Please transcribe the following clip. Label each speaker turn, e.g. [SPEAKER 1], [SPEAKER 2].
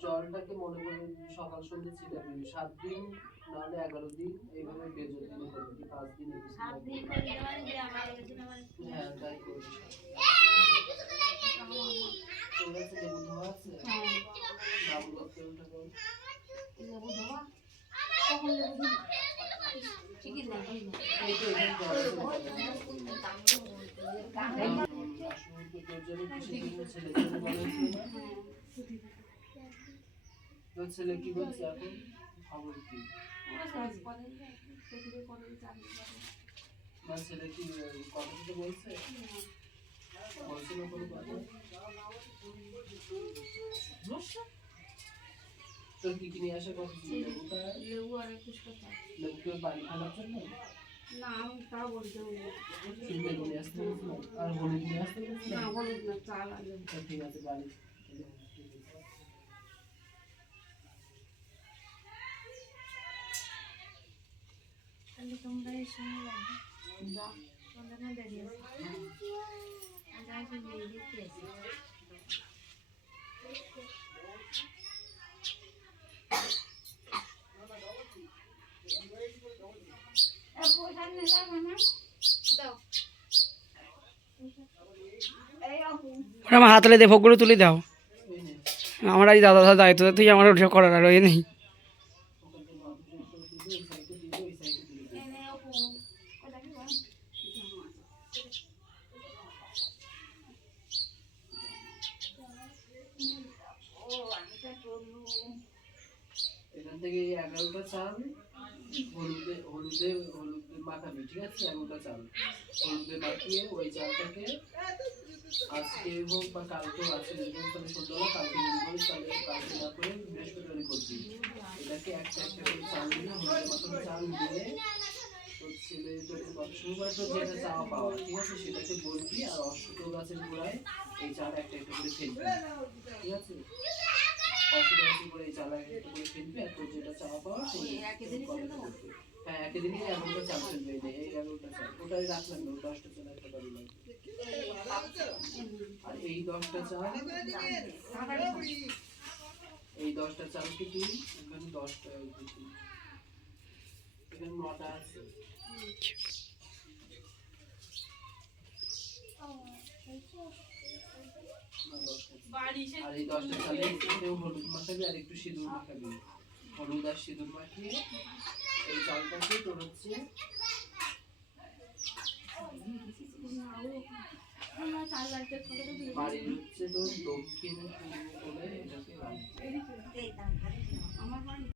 [SPEAKER 1] জলটাকে মনে করেন সকাল সন্ধ্যে ছিটাবি সাত দিন নাহলে এগারো দিন এইভাবে বেজো দিনে করবি পাঁচ দিন
[SPEAKER 2] আমার
[SPEAKER 1] হ্যাঁ তাই করিস তোর কাছে লেবু ধোয়া আছে?
[SPEAKER 2] হ্যাঁ লেবু কখন লেবু ঠিকই না এই।
[SPEAKER 1] এই তো তোর ছেলে কি বলছে এখন? খবর কি? ছেলে কি কথা বলছে? কোনো কথা? তোর কি কি নিয়ে আসার কথা ছিল? লেবুটা
[SPEAKER 2] লেবু আর একটু।
[SPEAKER 1] লেবুকে বাড়ি খাওয়ার জন্য?
[SPEAKER 2] না আমি তাও বলতে
[SPEAKER 1] আর হলুদ নিয়ে আসতে
[SPEAKER 2] না হলুদ না চাল আর
[SPEAKER 1] ঠিক আছে বাড়ি।
[SPEAKER 2] তাহলে তোমরা এই লাগবে যা তোমরা না দেরি আছে আজ আসি বিয়ে দিতে
[SPEAKER 3] আমার হাতলে ভোগগুলো তুলে দাও। আমার আজ দাদা দাদা দায়িত্ব তুই আমার ওটা করার আর নেই
[SPEAKER 1] ওখানটা বাবু ওই সাইডে দিবে ওই সাইডে দিবে
[SPEAKER 2] এনে অপু ওটা কি বল ও আমি তো করব
[SPEAKER 1] এখান থেকে এগারোটা চাল, হলুদে হলুদে হলুদে মাখাবি ঠিক আছে? এগারোটা চাল। হলুদে মাখিয়ে ওই চালটাকে আজকে হোক বা কালকে আজকে যদি কালকে যদি করিস তাহলে কালকে না করে বৃহস্পতিবারই করবি এটাকে একটা একটা করে চাল দিয়ে হলুদে মাখানো চাল দিয়ে তোর ছেলে তোর কত শুরু করে তোর যেটা চাওয়া পাওয়া, ঠিক আছে? সেটাকে বলবি আর অশ্বত গোড়ায় এই চাল একটা একটা করে ফেলবি। আছে। অশ্বত গাছের গোড়ায় এই চাল একটা একটা করে ফেলবি আর তোর যেটা চাওয়া পাওয়া সেই। হ্যাঁ একই দিনই এগারোটা চাল ফেলবে এই এই এগারোটা চাল ওটাই রাখলাম না ওই দশটা চাল একটা বাড়ি লাগবে। আর এই দশটা চাল এই দশটা চালকে তুই এখানে দশটা এখানে নটা আছে। আর এই দশটা চালে একটু হলুদ মাখাবি আর একটু সিঁদুর মাখাবি। হলুদ আর সিঁদুর মাখিয়ে এই চালটাকে তোর হচ্ছে বাড়ির হচ্ছে তোর দক্ষিণ পূর্ব করে এটাকে
[SPEAKER 2] আমার বাড়ি